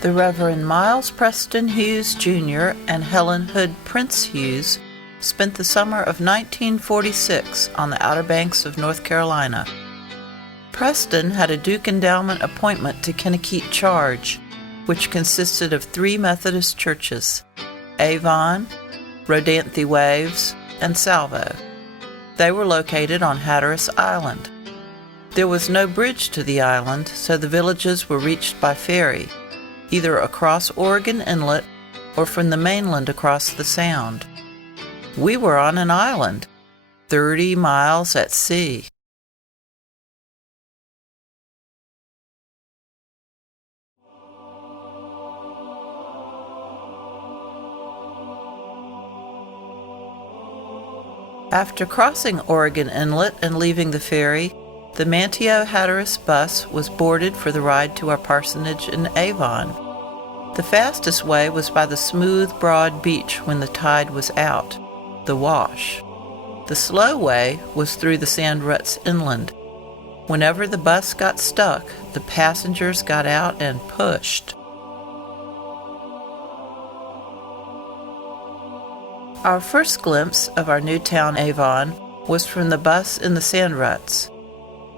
The Reverend Miles Preston Hughes, Jr. and Helen Hood Prince Hughes spent the summer of 1946 on the Outer Banks of North Carolina. Preston had a Duke Endowment appointment to Kennekeet Charge, which consisted of 3 Methodist churches, Avon, Rodanthe Waves, and Salvo. They were located on Hatteras Island. There was no bridge to the island, so the villages were reached by ferry, either across Oregon Inlet or from the mainland across the Sound. We were on an island, 30 miles at sea. After crossing Oregon Inlet and leaving the ferry, the Manteo-Hatteras bus was boarded for the ride to our parsonage in Avon. The fastest way was by the smooth, broad beach when the tide was out, the wash. The slow way was through the sand ruts inland. Whenever the bus got stuck, the passengers got out and pushed. Our first glimpse of our new town Avon was from the bus in the sand ruts.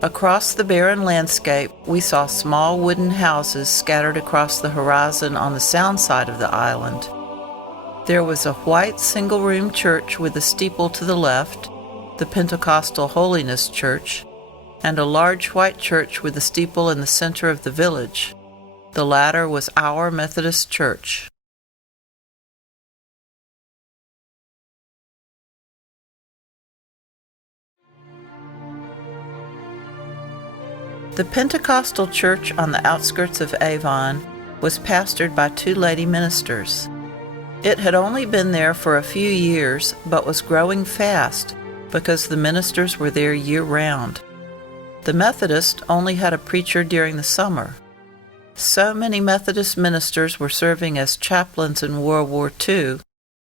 Across the barren landscape, we saw small wooden houses scattered across the horizon on the Sound side of the island. There was a white single-room church with a steeple to the left, the Pentecostal Holiness Church, and a large white church with a steeple in the center of the village. The latter was our Methodist Church. The Pentecostal church on the outskirts of Avon was pastored by 2 lady ministers. It had only been there for a few years, but was growing fast because the ministers were there year-round. The Methodist only had a preacher during the summer. So many Methodist ministers were serving as chaplains in World War II,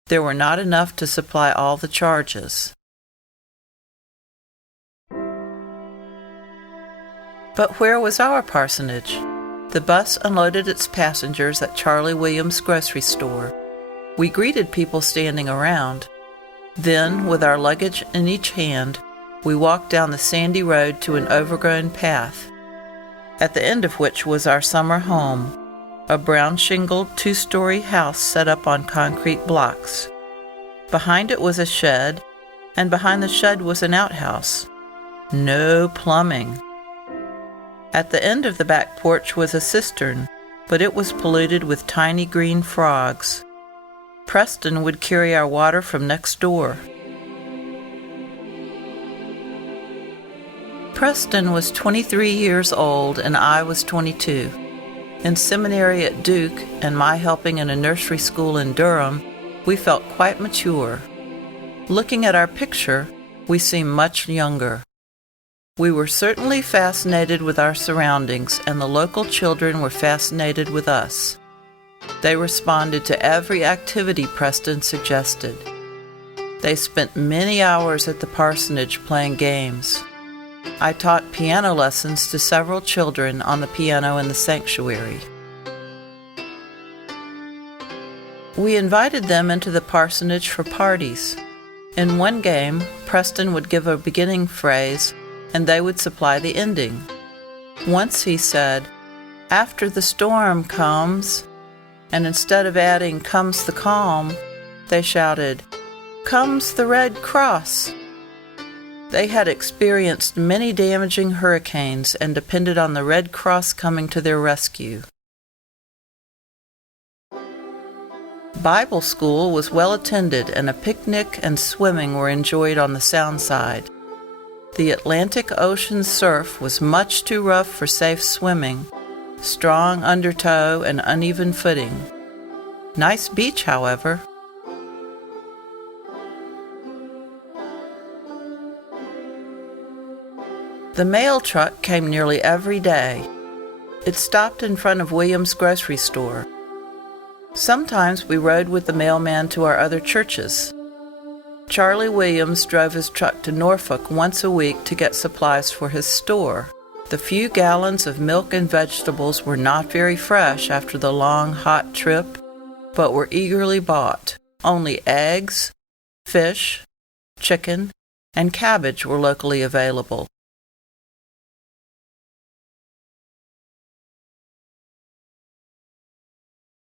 there were not enough to supply all the charges. But where was our parsonage? The bus unloaded its passengers at Charlie Williams' grocery store. We greeted people standing around. Then, with our luggage in each hand, we walked down the sandy road to an overgrown path, at the end of which was our summer home, a brown-shingled 2-story house set up on concrete blocks. Behind it was a shed, and behind the shed was an outhouse. No plumbing. At the end of the back porch was a cistern, but it was polluted with tiny green frogs. Preston would carry our water from next door. Preston was 23 years old and I was 22. In seminary at Duke and my helping in a nursery school in Durham, we felt quite mature. Looking at our picture, we seemed much younger. We were certainly fascinated with our surroundings, and the local children were fascinated with us. They responded to every activity Preston suggested. They spent many hours at the parsonage playing games. I taught piano lessons to several children on the piano in the sanctuary. We invited them into the parsonage for parties. In one game, Preston would give a beginning phrase, and they would supply the ending. Once he said, "After the storm comes," and instead of adding, "comes the calm," they shouted, "Comes the Red Cross." They had experienced many damaging hurricanes and depended on the Red Cross coming to their rescue. Bible school was well attended, and a picnic and swimming were enjoyed on the Sound side. The Atlantic Ocean surf was much too rough for safe swimming, strong undertow and uneven footing. Nice beach, however. The mail truck came nearly every day. It stopped in front of Williams' grocery store. Sometimes we rode with the mailman to our other churches. Charlie Williams drove his truck to Norfolk once a week to get supplies for his store. The few gallons of milk and vegetables were not very fresh after the long, hot trip, but were eagerly bought. Only eggs, fish, chicken, and cabbage were locally available.